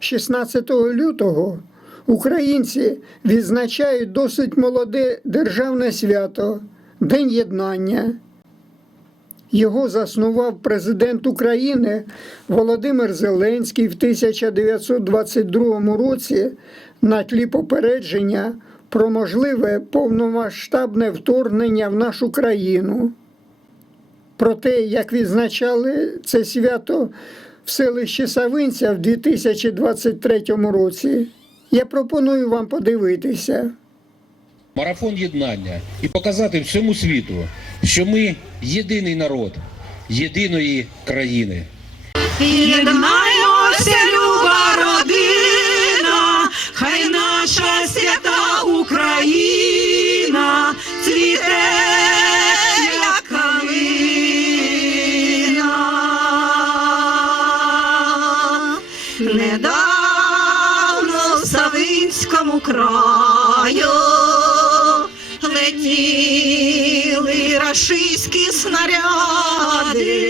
16 лютого українці відзначають досить молоде державне свято День Єднання. Його заснував президент України Володимир Зеленський в 1922 році на тлі попередження про можливе повномасштабне вторгнення в нашу країну. Про те, як відзначали це свято в селищі Савинця в 2023 році, я пропоную вам подивитися. марафон єднання і показати всьому світу, що ми єдиний народ єдиної країни. Єднаймося, люба родина, хай наша свята Савинському краю летіли рашистські снаряди.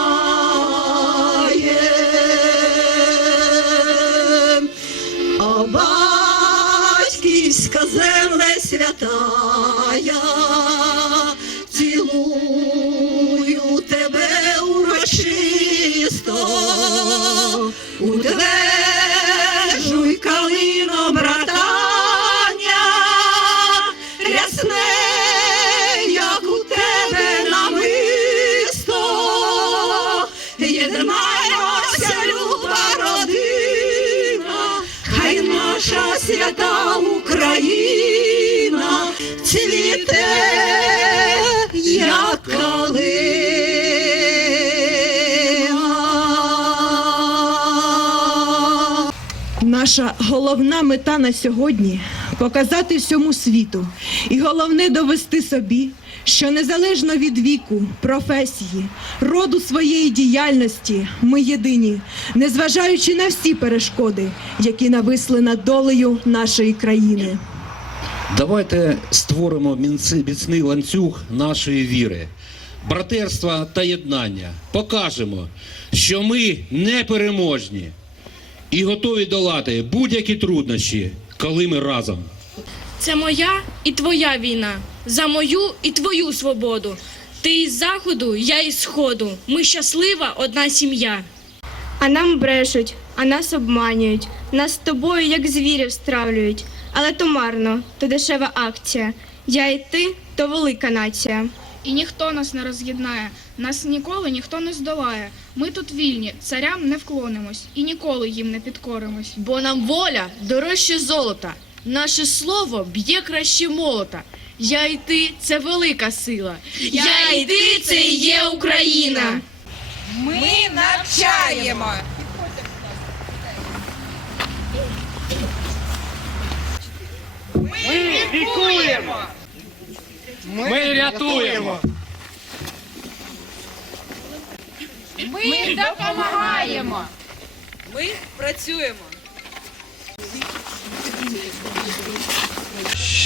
цілую тебе урочисто, утверджуй калино братання, рясне, як у тебе намисто, єднаймося, люба родина, хай наша свята Україна цвіте, Наша головна мета на сьогодні показати всьому світу, і головне довести собі, що незалежно від віку, професії, роду своєї діяльності, ми єдині, незважаючи на всі перешкоди, які нависли над долею нашої країни. Давайте створимо міцний ланцюг нашої віри, братерства та єднання. Покажемо, що ми непереможні і готові долати будь-які труднощі, коли ми разом. Це моя і твоя війна, за мою і твою свободу. Ти із заходу, я із сходу. Ми щаслива одна сім'я. А нам брешуть, а нас обманюють. Нас з тобою, як звірів, стравлюють. Але то марно, то дешева акція. Я і ти то велика нація. І ніхто нас не роз'єднає, нас ніколи ніхто не здолає. Ми тут вільні, царям не вклонимось і ніколи їм не підкоримось. Бо нам воля дорожче золота, наше слово б'є краще молота. Я і ти це велика сила. Я і ти це і є Україна. Ми навчаємо. Ми лікуємо. Ми рятуємо. Ми допомагаємо. Ми працюємо.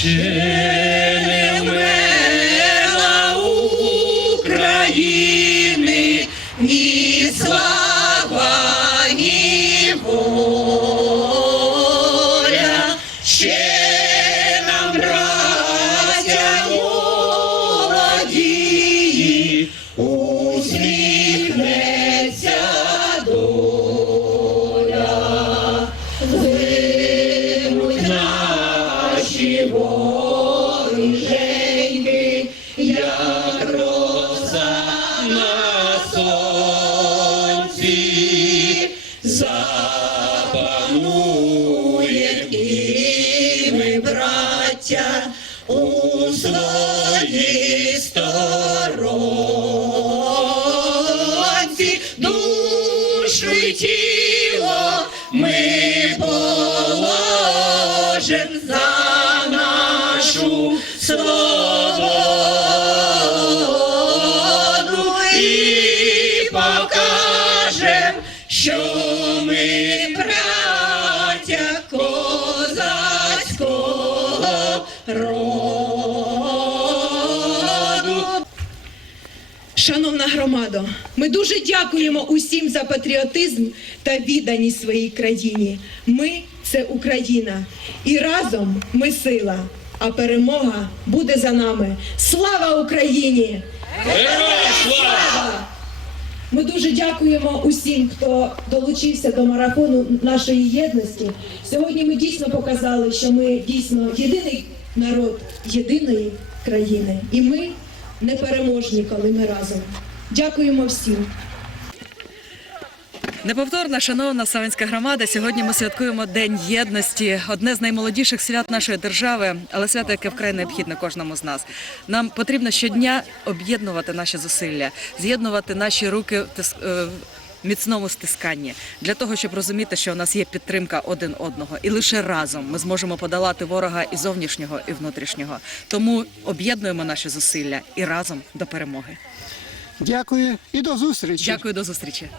України браття, у своїй сторонці, душу і тіло ми положим за нашу свободу Шановна громадо, ми дуже дякуємо усім за патріотизм та відданість своїй країні. Ми це Україна, і разом ми сила. А перемога буде за нами. Слава Україні! Героям слава! Ми дуже дякуємо усім, хто долучився до марафону нашої єдності. Сьогодні ми дійсно показали, що ми дійсно єдиний народ єдиної країни, і ми непереможні, коли ми разом. Дякуємо всім. Неповторна, шановна Савинська громада. Сьогодні ми святкуємо День єдності, одне з наймолодіших свят нашої держави, але свято, яке вкрай необхідне кожному з нас. Нам потрібно щодня об'єднувати наші зусилля, з'єднувати наші руки в е, міцному стисканні для того, щоб розуміти, що у нас є підтримка один одного, і лише разом ми зможемо подолати ворога і зовнішнього, і внутрішнього. Тому об'єднуємо наші зусилля і разом до перемоги. Дякую і до зустрічі. Дякую до зустрічі.